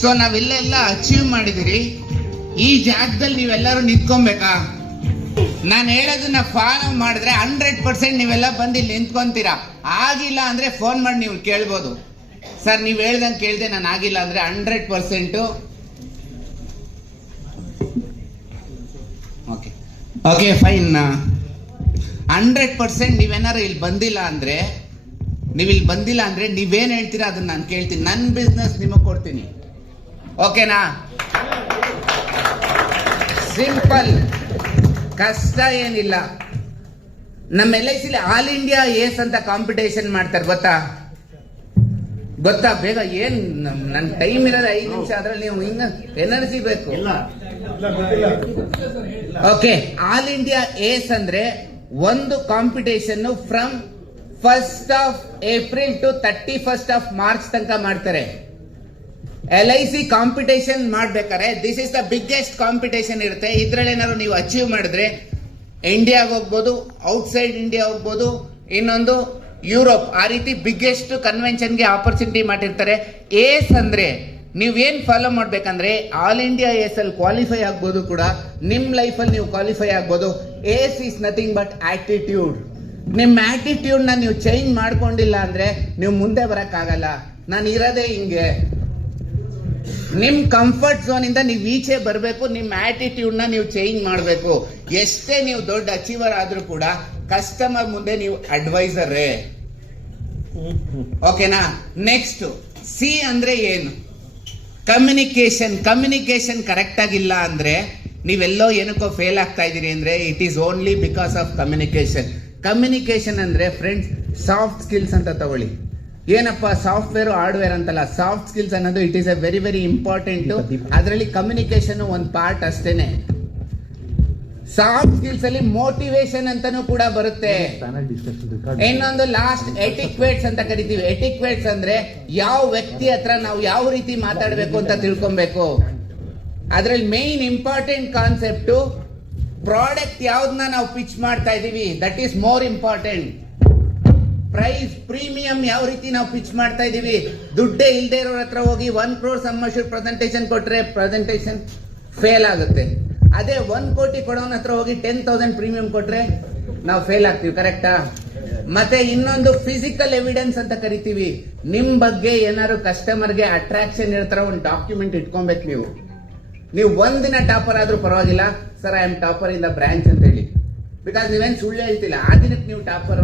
So ನಾವೆಲ್ಲ achieve ಮಾಡಿದಿರಿ. ಈ ಜಾಗದಲ್ಲಿ ನೀವೆಲ್ಲರೂ ನಿಂತ್ಕೊಬೇಕಾ? ನಾನು ಹೇಳೋದನ್ನ ಫಾಲೋ ಮಾಡಿದ್ರೆ 100% ನೀವೆಲ್ಲ ಬಂದು ಇಲ್ಲಿ ನಿಂತ್ಕೊಂತೀರಾ. ಆಗಿಲ್ಲ ಅಂದ್ರೆ ಫೋನ್ ಮಾಡಿ ನೀವು ಕೇಳ್ಬೋದು, ಸರ್ ನೀವು ಹೇಳ್ದಂಗೆ ಕೇಳಿದೆ ನಾನು ಆಗಿಲ್ಲ ಅಂದ್ರೆ 100%. Okay fine. 100% ನೀವೇನಾರು ಇಲ್ಲಿ ಬಂದಿಲ್ಲ ಅಂದ್ರೆ ನೀವೇನ್ ಹೇಳ್ತೀರಾ ಅದನ್ನ ನಾನು ಕೇಳ್ತೀನಿ. ನನ್ನ ಬಿಸ್ನೆಸ್ ನಿಮಗೆ ಕೊಡ್ತೀನಿ, ಓಕೆನಾ? ಸಿಂಪಲ್, ಕಷ್ಟ ಏನಿಲ್ಲ. ನಮ್ಮ LIC ಆಲ್ ಇಂಡಿಯಾ ಏಸ್ ಅಂತ ಕಾಂಪಿಟೇಷನ್ ಮಾಡ್ತಾರೆ, ಗೊತ್ತಾ? ಬೇಗ ಏನ್ ನನ್ನ ಟೈಮ್ ಇರೋದು 5 ನಿಮಿಷ, ಅದ್ರಲ್ಲಿ ನೀವು ಹಿಂಗ ಎನರ್ಜಿ ಬೇಕು. ಓಕೆ, ಆಲ್ ಇಂಡಿಯಾ ಏಸ್ ಅಂದ್ರೆ ಒಂದು competition from 1st of April to 31st of March ತನಕ ಮಾಡ್ತಾರೆ. LIC ಕಾಂಪಿಟೇಷನ್ ಮಾಡ್ಬೇಕಾದ್ರೆ this is the biggest competition ಇರುತ್ತೆ. ಇದ್ರಲ್ಲಿ ಏನಾದ್ರು ನೀವು ಅಚೀವ್ ಮಾಡಿದ್ರೆ ಇಂಡಿಯಾಗೆ ಹೋಗ್ಬೋದು, ಔಟ್ಸೈಡ್ ಇಂಡಿಯಾ ಹೋಗ್ಬೋದು, ಇನ್ನೊಂದು ಯುರೋಪ್, ಆ ರೀತಿ ಬಿಗ್ಗೆಸ್ಟ್ ಕನ್ವೆನ್ಷನ್ಗೆ ಆಪರ್ಚುನಿಟಿ ಮಾಡಿರ್ತಾರೆ. ಏಸ್ ಅಂದ್ರೆ ನೀವೇನ್ ಫಾಲೋ ಮಾಡ್ಬೇಕಂದ್ರೆ ಆಲ್ ಇಂಡಿಯಾ ಏಸ್ ಅಲ್ಲಿ ಕ್ವಾಲಿಫೈ ಆಗ್ಬೋದು ಕೂಡ, ನಿಮ್ ಲೈಫ್ ಅಲ್ಲಿ ನೀವು ಕ್ವಾಲಿಫೈ ಆಗ್ಬೋದು. ಏಸ್ ಇಸ್ ನಥಿಂಗ್ ಬಟ್ ಆಟಿಟ್ಯೂಡ್. ನಿಮ್ ಆಟಿಟ್ಯೂಡ್ ನ ನೀವು ಚೇಂಜ್ ಮಾಡ್ಕೊಂಡಿಲ್ಲ ಅಂದ್ರೆ ನೀವು ಮುಂದೆ ಬರಕ್ಕಾಗಲ್ಲ. ನಾನು ಇರೋದೇ ಹಿಂಗೆ. ನಿಮ್ ಕಂಫರ್ಟ್ ಝೋನ್ ಇಂದ ನೀವು ಈಚೆ ಬರಬೇಕು. ನಿಮ್ ಆಟಿಟ್ಯೂಡ್ ನ ನೀವು ಚೇಂಜ್ ಮಾಡಬೇಕು. ಎಷ್ಟೇ ನೀವು ದೊಡ್ಡ ಅಚೀವರ್ ಆದ್ರೂ ಕೂಡ ಕಸ್ಟಮರ್ ಮುಂದೆ ನೀವು ಅಡ್ವೈಸರೇ, ಓಕೆನಾ? ನೆಕ್ಸ್ಟ್ ಸಿ ಅಂದ್ರೆ ಏನು? ಕಮ್ಯುನಿಕೇಶನ್ ಕರೆಕ್ಟ್ ಆಗಿಲ್ಲ ಅಂದ್ರೆ ನೀವೆಲ್ಲೋ ಏನಕ್ಕೋ ಫೇಲ್ ಆಗ್ತಾ ಇದೀರಿ ಅಂದ್ರೆ it is only because of communication ಅಂದ್ರೆ ಫ್ರೆಂಡ್ಸ್ ಸಾಫ್ಟ್ ಸ್ಕಿಲ್ಸ್ ಅಂತ ತಗೊಳ್ಳಿ. ಏನಪ್ಪ ಸಾಫ್ಟ್ವೇರ್ ಹಾರ್ಡ್ವೇರ್ ಅಂತಲ್ಲ, ಸಾಫ್ಟ್ ಸ್ಕಿಲ್ಸ್ ಅನ್ನೋದು it is A very very important. ಅದರಲ್ಲಿ ಕಮ್ಯುನಿಕೇಶನ್ ಒಂದು ಪಾರ್ಟ್ ಅಷ್ಟೇನೆ. ಸಾಫ್ಟ್ ಸ್ಕಿಲ್ಸ್ ಅಲ್ಲಿ ಮೋಟಿವೇಶನ್ ಅಂತಾನೂ ಕೂಡ ಬರುತ್ತೆ. ಇನ್ನೊಂದು ಲಾಸ್ಟ್ ಎಟಿಕ್ವೇಟ್ಸ್ ಅಂತ ಕರಿತೀವಿ. ಎಟಿಕ್ವೇಟ್ಸ್ ಅಂದ್ರೆ ಯಾವ ವ್ಯಕ್ತಿ ಹತ್ರ ನಾವು ಯಾವ ರೀತಿ ಮಾತಾಡಬೇಕು ಅಂತ ತಿಳ್ಕೊಬೇಕು. ಅದ್ರಲ್ಲಿ ಮೇನ್ ಇಂಪಾರ್ಟೆಂಟ್ ಕಾನ್ಸೆಪ್ಟ್ ಪ್ರಾಡಕ್ಟ್ ಯಾವ್ದನ್ನ ನಾವು ಪಿಚ್ ಮಾಡ್ತಾ ಇದೀವಿ, that is more important. Price premium ಯಾವ ರೀತಿ ನಾವು ಪಿಚ್ ಮಾಡ್ತಾ ಇದೀವಿ. ದುಡ್ಡೇ ಇಲ್ದೇ ಇರೋರ ಹತ್ರ ಹೋಗಿ 1 crore ಸಮ್ ಅಶ್ಯೂರ್ಡ್ ಪ್ರೆಸೆಂಟೇಷನ್ ಕೊಟ್ರೆ ಪ್ರೆಸೆಂಟೇಷನ್ ಫೇಲ್ ಆಗುತ್ತೆ. ಅದೇ 1 ಕೋಟಿ ಕೊಡೋನ ಹತ್ರ ಹೋಗಿ 10,000 ಪ್ರೀಮಿಯಂ ಕೊಟ್ರೆ ನಾವು ಫೇಲ್ ಆಗ್ತೀವಿ, ಕರೆಕ್ಟಾ? ಮತ್ತೆ ಇನ್ನೊಂದು ಫಿಸಿಕಲ್ ಎವಿಡೆನ್ಸ್ ಅಂತ ಕರಿತೀವಿ. ನಿಮ್ ಬಗ್ಗೆ ಏನಾದ್ರು ಕಸ್ಟಮರ್ಗೆ ಅಟ್ರಾಕ್ಷನ್ ಇರ್ತಾರ ಒಂದು ಡಾಕ್ಯುಮೆಂಟ್ ಇಟ್ಕೊಬೇಕು. ನೀವು ಒಂದಿನ ಟಾಪರ್ ಆದ್ರೂ ಪರವಾಗಿಲ್ಲ, sir I am topper in the branch ಅಂತ ಹೇಳಿ. ಬಿಕಾಸ್ ನೀವೇನ್ ಸುಳ್ಳು ಹೇಳ್ತಿಲ್ಲ, ಆ ದಿನಕ್ಕೆ ನೀವು ಟಾಪರ್.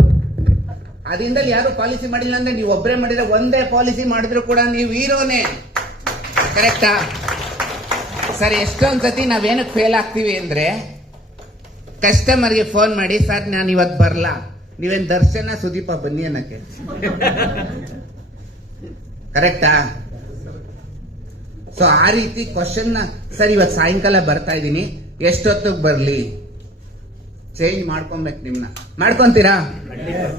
ಅದಿಂದಲೇ ಯಾರು ಪಾಲಿಸಿ ಮಾಡಿಲ್ಲ ಅಂದ್ರೆ ನೀವು ಒಬ್ಬರೇ ಮಾಡಿದ್ರೆ, ಒಂದೇ ಪಾಲಿಸಿ ಮಾಡಿದ್ರು ಕೂಡ ನೀವು ಹೀರೋನೇ, ಕರೆಕ್ಟಾ? ಸರ್ ಎಷ್ಟೊಂದ್ ಸತಿ ನಾವೇನಕ್ಕೆ ಫೇಲ್ ಆಗ್ತೀವಿ ಅಂದ್ರೆ ಕಸ್ಟಮರ್ಗೆ ಫೋನ್ ಮಾಡಿ, ಸರ್ ನಾನು ಇವತ್ತು ಬರಲ್ಲ, ನೀವೇನ್ ದರ್ಶನ ಸುದೀಪ ಬನ್ನಿ ಅನ್ನಕ್ಕೆ, ಕರೆಕ್ಟಾ? ಸೊ ಆ ರೀತಿ ಕ್ವಶನ್ ಸರ್ ಇವತ್ತು ಸಾಯಂಕಾಲ ಬರ್ತಾ ಇದ್ದೀನಿ, ಎಷ್ಟೊತ್ತಿಗೆ ಬರ್ಲಿ? ಚೇಂಜ್ ಮಾಡ್ಕೊಬೇಕು. ನಿಮ್ನ ಮಾಡ್ಕೊಂತೀರಾ?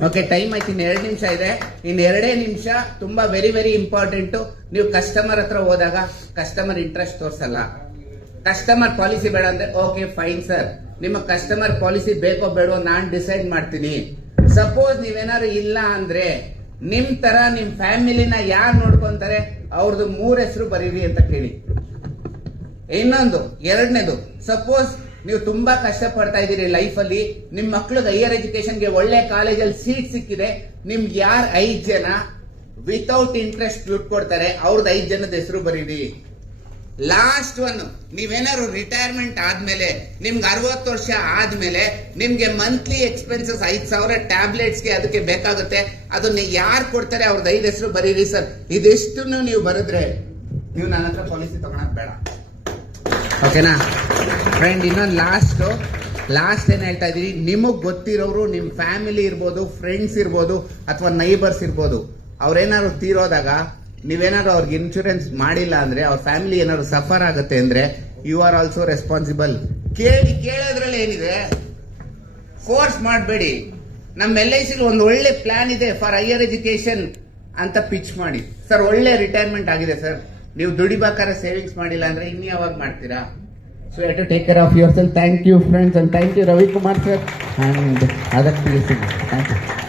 ಓಕೆ, ಟೈಮ್ ಆಯ್ತು, ಇನ್ನು 2 ನಿಮಿಷ ಇದೆ. ಇನ್ನು 2 ನಿಮಿಷ ತುಂಬಾ ವೆರಿ ವೆರಿ ಇಂಪಾರ್ಟೆಂಟ್. ನೀವು ಕಸ್ಟಮರ್ ಹತ್ರ ಹೋದಾಗ ಕಸ್ಟಮರ್ ಇಂಟ್ರೆಸ್ಟ್ ತೋರ್ಸಲ್ಲ. ಕಸ್ಟಮರ್ ಪಾಲಿಸಿ ಬೇಡ ಅಂದ್ರೆ ಓಕೆ ಫೈನ್ ಸರ್, ನಿಮ್ಮ ಕಸ್ಟಮರ್ ಪಾಲಿಸಿ ಬೇಕೋ ಬೇಡೋ ನಾನ್ ಡಿಸೈಡ್ ಮಾಡ್ತೀನಿ. ಸಪೋಸ್ ನೀವೇನಾದ್ರು ಇಲ್ಲ ಅಂದ್ರೆ ನಿಮ್ ತರ ನಿಮ್ ಫ್ಯಾಮಿಲಿನ ಯಾರು ನೋಡ್ಕೊಂತಾರೆ ಅವ್ರದ್ದು 3 ಹೆಸರು ಬರೀರಿ ಅಂತ ಕೇಳಿ. ಇನ್ನೊಂದು 2ನೇದು, ಸಪೋಸ್ ನೀವು ತುಂಬಾ ಕಷ್ಟ ಪಡ್ತಾ ಇದ್ದೀರಿ ಲೈಫ್ ಅಲ್ಲಿ, ನಿಮ್ ಮಕ್ಳಿಗೆ ಹೈಯರ್ ಎಜುಕೇಶನ್ಗೆ ಒಳ್ಳೆ ಕಾಲೇಜಲ್ಲಿ ಸೀಟ್ ಸಿಕ್ಕಿದೆ, ನಿಮ್ಗೆ ಯಾರು 5 ಜನ ವಿತೌಟ್ ಇಂಟ್ರೆಸ್ಟ್ ದುಡ್ಡು ಕೊಡ್ತಾರೆ ಅವ್ರದ್ದು 5 ಜನದ ಹೆಸರು ಬರೀರಿ. ಲಾಸ್ಟ್ ಒನ್, ನೀವೇನಾದ್ರು ರಿಟೈರ್ಮೆಂಟ್ ಆದ್ಮೇಲೆ ನಿಮ್ಗೆ 60 ವರ್ಷ ಆದ್ಮೇಲೆ ನಿಮ್ಗೆ ಮಂತ್ಲಿ ಎಕ್ಸ್ಪೆನ್ಸಸ್ 5,000 ಟ್ಯಾಬ್ಲೆಟ್ಸ್ಗೆ ಅದಕ್ಕೆ ಬೇಕಾಗುತ್ತೆ, ಅದನ್ನ ಯಾರು ಕೊಡ್ತಾರೆ ಅವ್ರದ್ದು 5 ಹೆಸರು ಬರೀರಿ ಸರ್. ಇದೆಷ್ಟು ನೀವು ಬರೆದ್ರೆ ನೀವು ನನ್ನ ಹತ್ರ ಪಾಲಿಸಿ ತಗೊಳಕ್ ಬೇಡ, ಓಕೆನಾ ಫ್ರೆಂಡ್? ಇನ್ನೊಂದು ಲಾಸ್ಟ್ ಏನ್ ಹೇಳ್ತಾ ಇದೀನಿ, ನಿಮಗ್ ಗೊತ್ತಿರೋರು ನಿಮ್ ಫ್ಯಾಮಿಲಿ ಇರ್ಬೋದು, ಫ್ರೆಂಡ್ಸ್ ಇರ್ಬೋದು, ಅಥವಾ ನೈಬರ್ಸ್ ಇರ್ಬೋದು, ಅವ್ರೇನಾದ್ರು ತೀರೋದಾಗ ನೀವೇನಾದ್ರು ಅವ್ರಿಗೆ ಇನ್ಶೂರೆನ್ಸ್ ಮಾಡಿಲ್ಲ ಅಂದ್ರೆ, ಅವ್ರ ಫ್ಯಾಮಿಲಿ ಏನಾದ್ರು ಸಫರ್ ಆಗುತ್ತೆ ಅಂದ್ರೆ ಯು ಆರ್ ಆಲ್ಸೋ ರೆಸ್ಪಾನ್ಸಿಬಲ್. ಕೇಳೋದ್ರಲ್ಲಿ ಏನಿದೆ, ಫೋರ್ಸ್ ಮಾಡಬೇಡಿ. ನಮ್ಮ LIC ಒಂದು ಒಳ್ಳೆ ಪ್ಲಾನ್ ಇದೆ ಫಾರ್ ಹೈಯರ್ ಎಜುಕೇಶನ್ ಅಂತ ಪಿಚ್ ಮಾಡಿ. ಸರ್ ಒಳ್ಳೆ ರಿಟೈರ್ಮೆಂಟ್ ಆಗಿದೆ ಸರ್, ನೀವು ದುಡಿಬೇಕಾದ್ರೆ ಸೇವಿಂಗ್ಸ್ ಮಾಡಿಲ್ಲ ಅಂದ್ರೆ ಇನ್ನು ಯಾವಾಗ ಮಾಡ್ತೀರಾ? So you have to take care of yourself. Thank you friends and thank you Ravi Kumar sir and other PSC. Thank you.